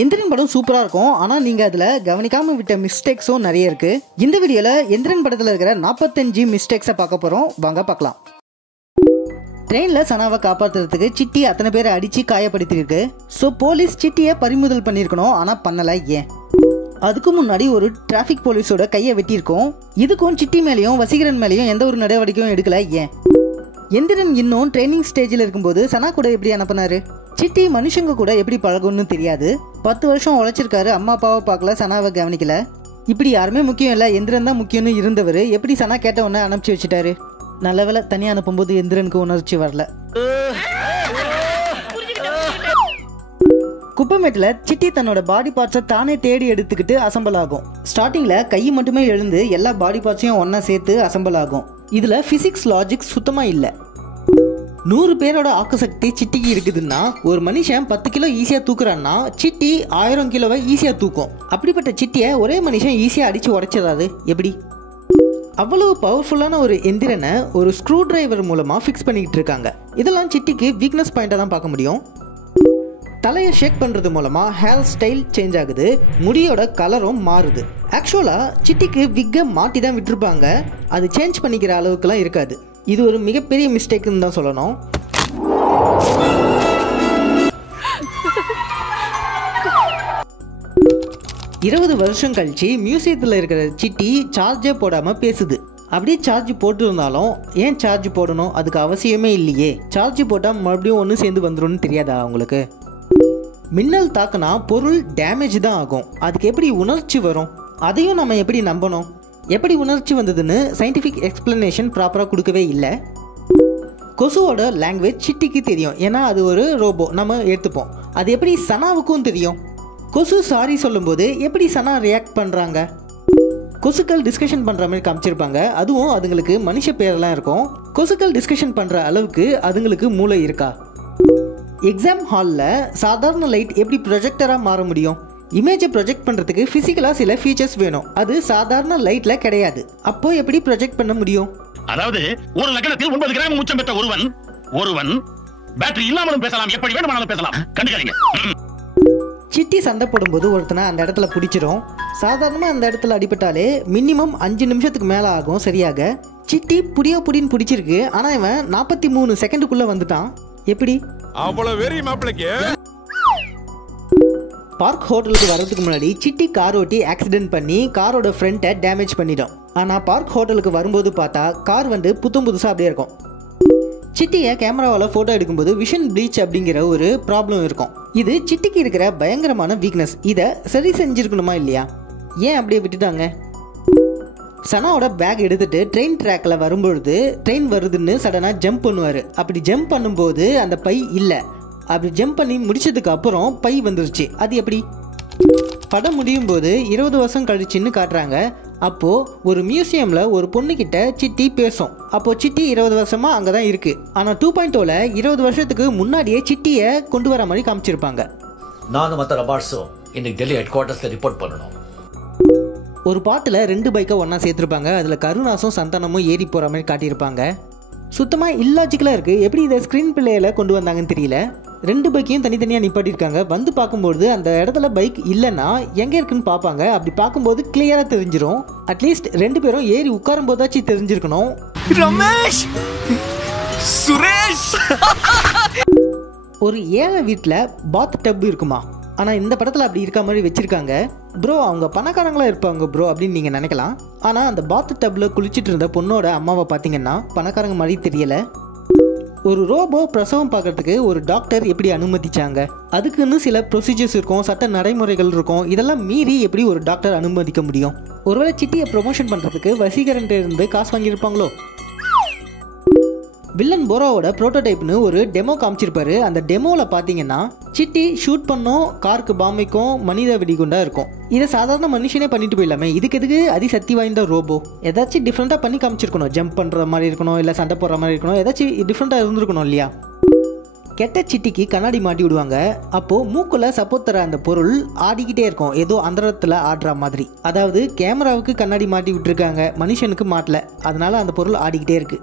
எந்திரன் படம் சூப்பரா இருக்கும். ஆனா நீங்க அதுல கவனிக்காம விட்ட மிஸ்டேக்ஸும் நிறைய இருக்கு. இந்த வீடியோல எந்திரன் படத்துல இருக்கிற 45 மிஸ்டேக்ஸை பார்க்க போறோம். வாங்க பார்க்கலாம். ட்ரெயின்ல சனாவை காப்பாத்துறதுக்கு சிட்டி அத்தனை பேரை அடிச்சு காயப்படுத்திருக்கு. ஸோ போலீஸ் சிட்டியை பறிமுதல் பண்ணியிருக்கணும், ஆனா பண்ணல. ஏன்? அதுக்கு முன்னாடி ஒரு டிராஃபிக் போலீஸோட கையை வெட்டியிருக்கோம். இதுக்கும் சிட்டி மேலேயும் வசீகரன் மேலேயும் எந்த ஒரு நடவடிக்கையும் எடுக்கல. ஏன்? எந்திரன் இன்னும் ட்ரைனிங் ஸ்டேஜில் இருக்கும்போது சனா கூட எப்படி அனுப்புனாரு? சிட்டி மனுஷங்க கூட எப்படி பழகும்னு தெரியாது. 10 வருஷம் உழைச்சிருக்காரு, அம்மா அப்பாவை பார்க்கல, சனாவை கவனிக்கல. இப்படி யாருமே முக்கியம் இல்லை, எந்திரன் தான் முக்கியம்னு இருந்தவர் எப்படி சனா கேட்ட உடனே அனுப்பிச்சு வச்சுட்டாரு? நல்ல வேலை தனியாக அனுப்பும்போது எந்திரனுக்கு உணர்ச்சி வரல. குப்பமேட்டில் சிட்டி தன்னோட பாடி பார்ட்ஸை தானே தேடி எடுத்துக்கிட்டு அசம்பிள் ஆகும். ஸ்டார்டிங்கில் கை மட்டுமே எழுந்து எல்லா பாடி பார்ட்ஸையும் ஒன்றா சேர்த்து அசம்பிள் ஆகும். இதில் ஃபிசிக்ஸ் லாஜிக் சுத்தமாக இல்லை. 100 பேரோட ஆக்கு சக்தி சிட்டிக்கு இருக்குதுன்னா ஒரு மனுஷன் 10 கிலோ ஈஸியாக தூக்குறான்னா சிட்டி 1000 கிலோவை ஈஸியாக தூக்கும். அப்படிப்பட்ட சிட்டியை ஒரே மனுஷன் ஈஸியாக அடித்து உடைச்சிடாது எப்படி? அவ்வளவு பவர்ஃபுல்லான ஒரு எந்திரனை ஒரு ஸ்க்ரூ டிரைவர் மூலமாக ஃபிக்ஸ் பண்ணிக்கிட்டு இருக்காங்க. இதெல்லாம் சிட்டிக்கு வீக்னஸ் பாயிண்ட்டை தான் பார்க்க முடியும். தலையை ஷேக் பண்ணுறது மூலமாக ஹேர் ஸ்டைல் சேஞ்ச் ஆகுது, முடியோட கலரும் மாறுது. ஆக்சுவலாக சிட்டிக்கு விக்கை மாட்டி தான் விட்டுருப்பாங்க, அது சேஞ்ச் பண்ணிக்கிற அளவுக்குலாம் இருக்காது. இது ஒரு மிகப்பெரிய மிஸ்டேக்குன்னு தான் சொல்லணும். இருபது வருஷம் கழிச்சு மியூசியத்தில் இருக்கிற சிட்டி சார்ஜே போடாமல் பேசுது. அப்படியே சார்ஜ் போட்டுருந்தாலும் ஏன் சார்ஜ் போடணும்? அதுக்கு அவசியமே இல்லையே. சார்ஜ் போட்டால் மறுபடியும் ஒன்று சேர்ந்து வந்துடும்னு தெரியாதா உங்களுக்கு? மின்னல் தாக்குனா பொருள் டேமேஜ் தான் ஆகும், அதுக்கு எப்படி உணர்ச்சி வரும்? அதையும் நம்ம எப்படி நம்பணும்? எப்படி உணர்ச்சி வந்ததுன்னு சயின்டிஃபிக் எக்ஸ்பிளனேஷன் ப்ராப்பராக கொடுக்கவே இல்லை. கொசுவோட லாங்குவேஜ் சிட்டிக்கு தெரியும், ஏன்னா அது ஒரு ரோபோ, நம்ம எடுத்துப்போம். அது எப்படி சனாவுக்கும் தெரியும்? கொசு சாரி சொல்லும்போது எப்படி சனா ரியாக்ட் பண்ணுறாங்க? கொசுக்கள் டிஸ்கஷன் பண்ணுற மாதிரி காமிச்சிருப்பாங்க, அதுவும் அதுங்களுக்கு மனுஷ பேரெல்லாம் இருக்கும். கொசுக்கள் டிஸ்கஷன் பண்ணுற அளவுக்கு அதுங்களுக்கு மூளை இருக்கா? எக்ஸாம் ஹாலில் சாதாரண லைட் எப்படி ப்ரொஜெக்டராக மாற முடியும்? இமேஜை ப்ரொஜெக்ட் பண்ணுறதுக்கு ஃபிசிக்கலாக சில ஃபீச்சர்ஸ் வேணும், அது சாதாரண லைட்டில் கிடையாது. அப்போ எப்படி ப்ரொஜெக்ட் பண்ண முடியும்? அதாவது ஒரு லக்னத்தில் 9 கிராம் உச்சம் பெற்ற ஒருவன் பேட்டரி இல்லாமலும் பேசலாம், எப்படி வேணுமானாலும் பேசலாம். கண்டுக்காதீங்க. சிட்டி சண்டை போடும்போது ஒருத்தனை அந்த இடத்துல பிடிச்சிரும். சாதாரணமாக அந்த இடத்துல அடிபட்டாலே மினிமம் 5 நிமிஷத்துக்கு மேலே ஆகும் சரியாக. சிட்டி புடின்னு பிடிச்சிருக்கு, ஆனால் இவன் 43 செகண்டுக்குள்ளே வந்துட்டான். எப்படி? அவ்வளவு வெறி மாப்பிளைக்கு. பார்க் ஹோட்டலுக்கு வர்றதுக்கு முன்னாடி சிட்டி கார் ஓட்டி ஆக்சிடென்ட் பண்ணி காரோட ஃப்ரண்ட்டை டேமேஜ் பண்ணிடும். ஆனால் பார்க் ஹோட்டலுக்கு வரும்போது பார்த்தா கார் வந்து புதுசாக அப்படியே இருக்கும். சிட்டியை கேமராவில் ஃபோட்டோ எடுக்கும்போது விஷன் ப்ளீச் அப்படிங்கிற ஒரு ப்ராப்ளம் இருக்கும். இது சிட்டிக்கு இருக்கிற பயங்கரமான வீக்னஸ். இதை சரி செஞ்சுருக்கணுமா இல்லையா? ஏன் அப்படியே விட்டுட்டாங்க? சனாவோட பேக் எடுத்துட்டு ட்ரெயின் ட்ராக்ல வரும்பொழுது ட்ரெயின் வருதுன்னு சடனாக ஜம்ப் பண்ணுவார். அப்படி ஜம்ப் பண்ணும்போது அந்த பை இல்லை. அப்படி ஜம்ப் பண்ணி முடிச்சதுக்கு அப்புறம் பை வந்துருச்சு. அது எப்படி? படம் முடியும் போது 20 வருஷம் கழிச்சுன்னு காட்டுறாங்க. அப்போது ஒரு மியூசியமில் ஒரு பொண்ணுக்கிட்ட சிட்டி பேசும். அப்போது சிட்டி 20 வருஷமாக அங்கே தான் இருக்குது. ஆனால் 2.0ல 20 வருஷத்துக்கு முன்னாடியே சிட்டியை கொண்டு வர மாதிரி காமிச்சிருப்பாங்க. நானும் மற்ற ரபார்ட்ஸும் இன்னைக்கு டெல்லி ஹெட் குவார்ட்டர்ஸில் ரிப்போர்ட் பண்ணணும். ஒரு பாட்டில் 2 பைக்கை ஒன்றா சேர்த்துருப்பாங்க. அதில் கருணாசும் சந்தானமும் ஏறி போகிற மாதிரி காட்டியிருப்பாங்க. சுத்தமாக இல்லாஜிக்கலாக இருக்குது. எப்படி இதை ஸ்க்ரீன் பிளேயில் கொண்டு வந்தாங்கன்னு தெரியல. 2 பைக்கையும் தனித்தனியாக நிப்பாட்டியிருக்காங்க. வந்து பார்க்கும்போது அந்த இடத்துல பைக் இல்லைன்னா எங்கே இருக்குன்னு பார்ப்பாங்க. அப்படி பார்க்கும்போது கிளியராக தெரிஞ்சிடும். அட்லீஸ்ட் 2 பேரும் ஏறி உட்காரும் போதாச்சும் தெரிஞ்சிருக்கணும். ரமேஷ், சுரேஷ். ஒரு ஏழை வீட்டில் பாத் டப் இருக்குமா? ஆனால் இந்த படத்தில் அப்படி இருக்க மாதிரி வச்சுருக்காங்க. ப்ரோ அவங்க பணக்காரங்களாக இருப்பாங்க ப்ரோ அப்படின்னு நீங்கள் நினைக்கலாம். ஆனால் அந்த பாத் டப்பில் குளிச்சுட்டு இருந்த பொண்ணோட அம்மாவை பார்த்தீங்கன்னா பணக்காரங்க மாதிரி தெரியலை. ஒரு ரோபோ பிரசவம் பார்க்கறதுக்கு ஒரு டாக்டர் எப்படி அனுமதிச்சாங்க? அதுக்குன்னு சில ப்ரொசீஜர்ஸ் இருக்கும், சட்ட நடைமுறைகள் இருக்கும். இதெல்லாம் மீறி எப்படி ஒரு டாக்டர் அனுமதிக்க முடியும்? ஒருவேளை சிட்டியை ப்ரொமோஷன் பண்ணுறதுக்கு வசீகரன் இருந்து காசு வாங்கியிருப்பாங்களோ? வில்லன் போராவோட ப்ரோட்டோடைப்னு ஒரு டெமோ காமிச்சிருப்பாரு. அந்த டெமோவில் பார்த்தீங்கன்னா சிட்டி ஷூட் பண்ணோம், காருக்கு பாம்பைக்கும் மனித வெடிகுண்டா இருக்கும். இதை சாதாரண மனுஷனே பண்ணிட்டு போயிடலாமே, இதுக்கு எதுக்கு அதிசக்தி வாய்ந்த ரோபோ? ஏதாச்சும் டிஃப்ரெண்ட்டாக பண்ணி காமிச்சிருக்கணும். ஜம்ப் பண்ணுற மாதிரி இருக்கணும், இல்லை சண்டை போடுற மாதிரி இருக்கணும், ஏதாச்சும் டிஃப்ரெண்ட்டாக இருந்திருக்கணும் இல்லையா? கெட்ட சிட்டிக்கு கண்ணாடி மாட்டி விடுவாங்க. அப்போது மூக்குள்ள சப்போர்ட் தர அந்த பொருள் ஆடிக்கிட்டே இருக்கும், ஏதோ அந்தரத்தில் ஆடுற மாதிரி. அதாவது கேமராவுக்கு கண்ணாடி மாட்டி விட்டுருக்காங்க, மனுஷனுக்கு மாட்டல, அதனால அந்த பொருள் ஆடிக்கிட்டே இருக்கு.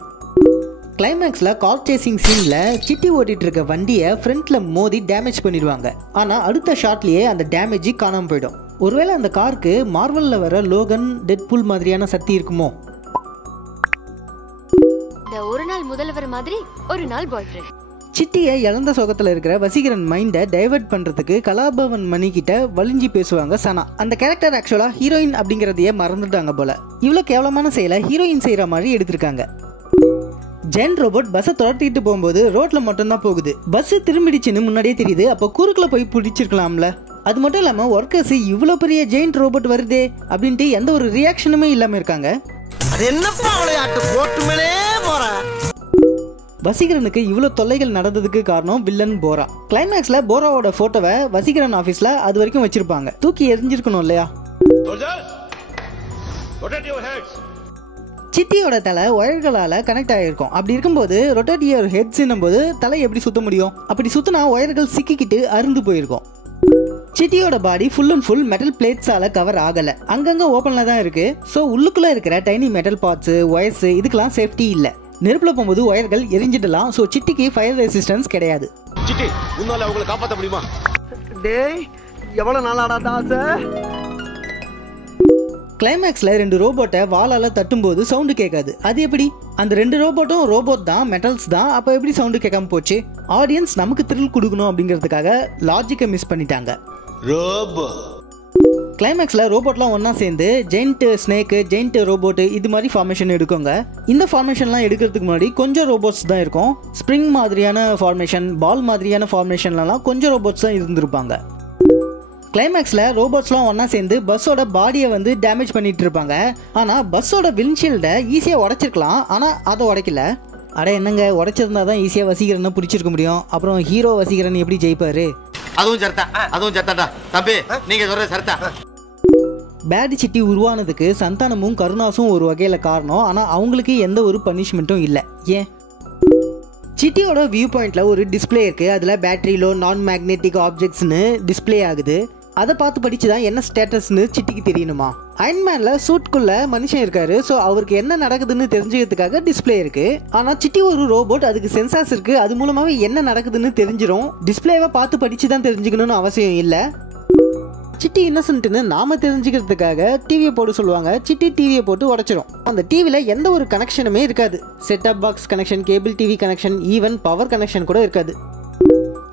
கிளைமேக்ஸில் கார் சேசிங் சீனில் சிட்டி ஓட்டிட்டு இருக்க வண்டியை ஃப்ரண்ட்டில் மோதி டேமேஜ் பண்ணிடுவாங்க. ஆனால் அடுத்த ஷாட்லேயே அந்த டேமேஜ் காணாமல் போயிடும். ஒருவேளை அந்த காருக்கு மார்வலில் வர லோகன், டெட்பூல் மாதிரியான சக்தி இருக்குமோ? ஒரு நாள் முதல்வர் மாதிரி ஒரு நாள் பாய் ஃப்ரெண்ட். சிட்டியை இழந்த சோகத்தில் இருக்கிற வசீகரன் மைண்டை டைவர்ட் பண்ணுறதுக்கு கலாபவன் மணி கிட்ட வலிஞ்சி பேசுவாங்க சனா. அந்த கேரக்டர் ஆக்சுவலாக ஹீரோயின் அப்படிங்கிறதையே மறந்துட்டாங்க போல. இவ்வளோ கேவலமான செயலை ஹீரோயின் செய்கிற மாதிரி எடுத்திருக்காங்க. ஜென் ரோபோட் பஸ்ஸை துரத்திட்டு போகும்போது ரோட்ல மட்டும்தான் போகுது. பஸ் திரும்பிடுச்சுன்னு முன்னாடியே தெரியுது. அப்போ குறுக்கில் போய் பிடிச்சிருக்கலாம்ல. அது மட்டும் இல்லாமல் ஒர்க்கர்ஸ் இவ்வளோ பெரிய ஜெயின்ட் ரோபோட் வருதே அப்படின்ட்டு எந்த ஒரு ரியாக்ஷனுமே இல்லாமல் இருக்காங்க. வசீகரனுக்கு இவ்வளோ தொல்லைகள் நடந்ததுக்கு காரணம் வில்லன் போரா. கிளைமேக்ஸ்ல போராவோட போட்டோவை வசீகரன் ஆஃபீஸ்ல அது வரைக்கும் வச்சிருப்பாங்க. தூக்கி எரிஞ்சிருக்கணும் இல்லையா? சிட்டியோட தலை ஒயர்களால் கனெக்ட் ஆகிருக்கும். அப்படி இருக்கும்போது ரொட்டேட் யுவர் ஹெட்ஸ்ன்னும் போது தலை எப்படி சுத்த முடியும்? அப்படி சுத்தினா ஒயர்கள் சிக்கிக்கிட்டு அருந்து போயிருக்கும். சிட்டியோட body full and full metal பிளேட்ஸால கவர் ஆகலை. அங்கங்கே ஓப்பனில் தான் இருக்கு. ஸோ உள்ளுக்குள்ளே இருக்கிற டைனி மெட்டல் பார்ட்ஸ், ஒயர்ஸ் இதுக்கெல்லாம் சேஃப்டி இல்லை. நெருப்புல போகும்போது ஒயர்கள் எரிஞ்சிடலாம். ஸோ சிட்டிக்கு ஃபயர் ரெசிஸ்டன்ஸ் கிடையாது. சிட்டி உன்னால அவங்களை காப்பாற்ற முடியுமா? டேய் எவ்வளவு நாளாடா தாச? கிளைமேக்ஸ்ல 2 ரோபோட்டை வாளால தட்டும்போது சவுண்டு கேட்காது. அது எப்படி? அந்த 2 ரோபோட்டும் ரோபோட் தான், மெட்டல்ஸ் தான். அப்போ எப்படி சவுண்டு கேட்காம போச்சு? ஆடியன்ஸ் நமக்கு த்ரில் கொடுக்கணும் அப்படிங்கிறதுக்காக லாஜிக்கை மிஸ் பண்ணிட்டாங்க. கிளைமேக்ஸ்ல ரோபோட்லாம் ஒன்னா சேர்ந்து ஜெயிண்ட் ஸ்னேக், ஜெயிண்ட் ரோபோட் இது மாதிரி ஃபார்மேஷன் எடுக்குங்க. இந்த ஃபார்மேஷன்லாம் எடுக்கிறதுக்கு முன்னாடி கொஞ்சம் ரோபோட்ஸ் தான் இருக்கும். ஸ்ப்ரிங் மாதிரியான ஃபார்மேஷன், பால் மாதிரியான ஃபார்மேஷன்லாம் கொஞ்சம் ரோபோட்ஸ் தான் இருந்திருப்பாங்க. கிளைமேக்ஸ்ல ரோபோட்ஸ்லாம் ஒன்னா சேர்ந்து பஸ்ஸோட பாடியை வந்து டேமேஜ் பண்ணிட்டு இருப்பாங்க. ஆனா பஸ்ஸோட விண்ட்ஷீல்டை ஈஸியா உடைச்சிருக்கலாம். ஆனா அதை உடைக்கல. அட என்னங்க, உடைச்சிருந்தா தான் ஈஸியா வசீகரனை பிடிச்சிருக்க முடியும். அப்புறம் ஹீரோ வசீகரன் எப்படி ஜெயிப்பாரு? அதுவும் சரத்தா, அதுவும் சரத்தாடா தம்பி, நீங்க சொல்ற சரத்தா. பேட் சிட்டி உருவானதுக்கு சந்தானமும் கருணாசும் ஒரு வகையில காரணம். ஆனா அவங்களுக்கு எந்த ஒரு பனிஷ்மெண்ட்டும் இல்லை. ஏன்? சிட்டியோட வியூ பாயிண்ட்ல ஒரு டிஸ்பிளே இருக்கு. அதுல பேட்டரி லோ, நான் மேக்னெட்டிக் ஆப்ஜெக்ட்ஸ்னு டிஸ்பிளே ஆகுது. அதை பார்த்து படிச்சுதான் என்ன ஸ்டேட்டஸ்னு சிட்டிக்கு தெரியணுமா? அயன்மேன்ல சூட்குள்ள மனுஷன் இருக்காரு. ஸோ அவருக்கு என்ன நடக்குதுன்னு தெரிஞ்சுக்கிறதுக்காக டிஸ்பிளே இருக்கு. ஆனா சிட்டி ஒரு ரோபோட், அதுக்கு சென்சார்ஸ் இருக்கு. அது மூலமாவே என்ன நடக்குதுன்னு தெரிஞ்சிடும். டிஸ்பிளேவை பார்த்து படிச்சுதான் தெரிஞ்சுக்கணும்னு அவசியம் இல்லை. சிட்டி இன்னசென்ட்னு நாம தெரிஞ்சுக்கிறதுக்காக டிவியை போட்டு சொல்லுவாங்க. சிட்டி டிவியை போட்டு உடைச்சிரும். அந்த டிவியில் எந்த ஒரு கனெக்ஷனுமே இருக்காது. Setup box connection, cable TV connection, even power connection கூட இருக்காது.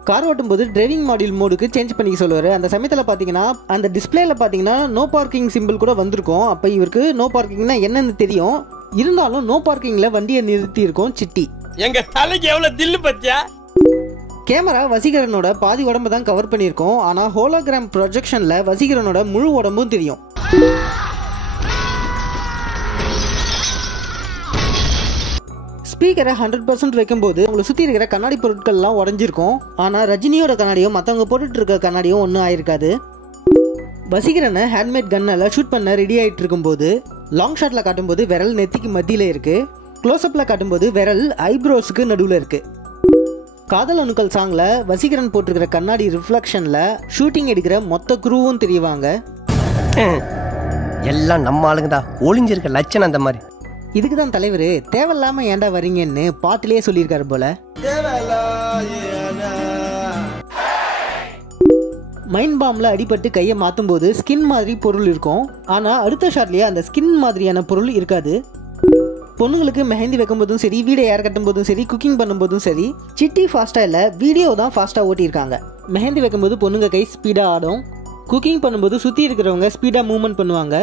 கார் ஓட்டும்போது டிரைவிங் மாடியூல் மோடுக்கு சேஞ்ச் பண்ணிக்க சொல்லுவார். அந்த சமயத்தில் பார்த்தீங்கன்னா அந்த டிஸ்பிளேல பார்த்தீங்கன்னா நோ பார்க்கிங் சிம்பிள் கூட வந்திருக்கும். அப்போ இவருக்கு நோ பார்க்கிங்னா என்னன்னு தெரியும். இருந்தாலும் நோ பார்க்கிங்கில் வண்டியை நிறுத்தி இருக்கும் சிட்டி. எங்க தலைக்கு எவ்வளவு தில்லு பத்தியா? கேமரா வசீகரனோட பாதி உடம்பு தான் கவர் பண்ணியிருக்கோம். ஆனால் ஹோலோகிராம் ப்ரொஜெக்ஷனில் வசீகரனோட முழு உடம்பும் தெரியும். ஸ்பீக்கரை 100% வைக்கும்போது உங்களை சுற்றி இருக்கிற கண்ணாடி பொருட்கள்லாம் உடஞ்சிருக்கும். ஆனால் ரஜினியோட கண்ணாடியும் மற்றவங்க போட்டுட்டு இருக்க கண்ணாடியும் ஒன்றும் ஆயிருக்காது. வசீகரனை ஹேண்ட்மேட் கன்னால் ஷூட் பண்ண ரெடி ஆகிட்டு இருக்கும்போது லாங் ஷாட்டில் காட்டும்போது விரல் நெத்திக்கு மத்தியில் இருக்குது. க்ளோஸ்அப்பில் காட்டும்போது விரல் ஐப்ரோஸுக்கு நடுவில் இருக்குது. காதல் அணுக்கள் சாங்ல வசீகரன் போட்டிருக்கிற கண்ணாடி ரிஃப்ளெக்ஷன்ல ஷூட்டிங் எடுக்கிற மொத்த குரூவும் தெரியவாங்க. எல்லாம் நம்ம ஆளுங்க தான், ஒளிஞ்சிருக்க லட்சணம் அந்த மாதிரி. இதுக்கு தான் தலைவர் தேவையில்லாம ஏண்டா வரீங்கன்னு பாட்டிலேயே சொல்லியிருக்காரு போல. மைண்ட் பாம்ல அடிபட்டு கையை மாற்றும் போது ஸ்கின் மாதிரி பொருள் இருக்கும். ஆனா அடுத்த ஷாட்லயே அந்த ஸ்கின் மாதிரியான பொருள் இருக்காது. பொண்ணுங்களுக்கு மெஹந்தி வைக்கும் போதும் சரி, வீடியோ ஏர் கட்டும் போதும் சரி, குக்கிங் பண்ணும்போதும் சரி, சிட்டி ஃபாஸ்டா இல்லை, வீடியோ தான் ஃபாஸ்டா ஓட்டியிருக்காங்க. மெஹந்தி வைக்கும்போது பொண்ணுங்க கை ஸ்பீடா ஆடும். குக்கிங் பண்ணும்போது சுற்றி இருக்கிறவங்க ஸ்பீடா மூவ்மெண்ட் பண்ணுவாங்க.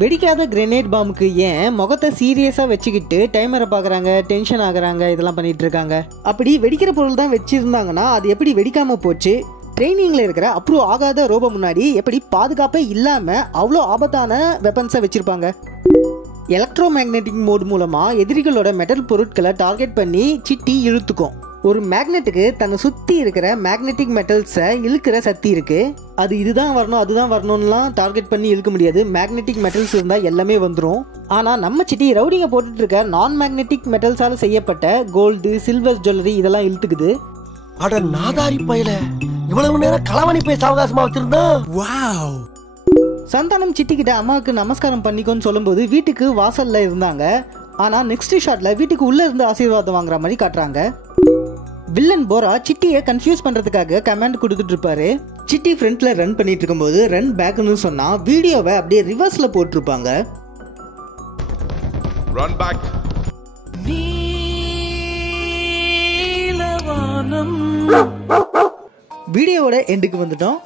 வெடிக்காத கிரெனேட் பாம்புக்கு ஏன் முகத்தை சீரியஸாக வச்சுக்கிட்டு டைமரை பார்க்குறாங்க, டென்ஷன் ஆகுறாங்க, இதெல்லாம் பண்ணிட்டு இருக்காங்க. அப்படி வெடிக்கிற பொருள் தான் வச்சிருந்தாங்கன்னா அது எப்படி வெடிக்காம போச்சு? ட்ரைனிங்கில் இருக்கிற அப்ரூவ் ஆகாத ரோபோ முன்னாடி எப்படி பாதுகாப்பே இல்லாமல் அவ்வளோ ஆபத்தான வெப்பன்ஸை வச்சுருப்பாங்க? எலக்ட்ரோ மேக்னெட்டிக் மோட் மூலமாக எதிரிகளோட மெட்டல் பொருட்களை டார்கெட் பண்ணி சிட்டி இழுத்துக்கும். ஒரு மேக்னெட்டுக்கு தன்னை சுற்றி இருக்கிற மேக்னெட்டிக் மெட்டல்ஸை இழுக்கிற சக்தி இருக்குது. அது இதுதான் வரணும் அதுதான் வரணும்லாம் டார்கெட் பண்ணி இழுக்க முடியாது. மேக்னெட்டிக் மெட்டல்ஸ் இருந்தால் எல்லாமே வந்துடும். ஆனால் நம்ம சிட்டி ரவுடிங்க போட்டுட்டு இருக்க நான் மேக்னெட்டிக் மெட்டல்ஸால் செய்யப்பட்ட கோல்டு, சில்வர் ஜுவல்லரி இதெல்லாம் இழுத்துக்குது. அட நாதாரி பையல, இவ்வளவு நேரம் களவணி பேச அவகாசமா வச்சிருந்தா. சந்தானம் சிட்டிக்கிட்ட அம்மாவுக்கு நமஸ்காரம் பண்ணிக்கோன்னு சொல்லும்போது வீட்டுக்கு வாசல்ல இருந்தாங்க. ஆனால் நெக்ஸ்ட் ஷாட்டில் வீட்டுக்கு உள்ளே இருந்து ஆசீர்வாதம் வாங்குற மாதிரி காட்டுறாங்க. வில்லன் போரா சிட்டியை கன்ஃபியூஸ் பண்ணுறதுக்காக கமாண்ட் கொடுத்துட்டு இருப்பாரு. சிட்டி ஃப்ரண்ட்டில் ரன் பண்ணிட்டு இருக்கும்போது ரன் பேக்குன்னு சொன்னால் வீடியோவை அப்படியே ரிவர்ஸில் போட்டிருப்பாங்க. Run back. வீடியோவோட எண்டுக்கு வந்துட்டோம்.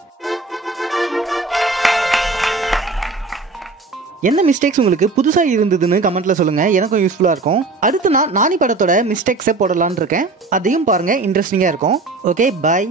என்ன மிஸ்டேக்ஸ் உங்களுக்கு புதுசாக இருந்ததுன்னு கமெண்ட்டில் சொல்லுங்கள், எனக்கும் யூஸ்ஃபுல்லாக இருக்கும். அடுத்து நான் நானி படத்தோட மிஸ்டேக்ஸை போடலான்னு இருக்கேன், அதையும் பாருங்கள், இன்ட்ரெஸ்டிங்காக இருக்கும். ஓகே, பாய்.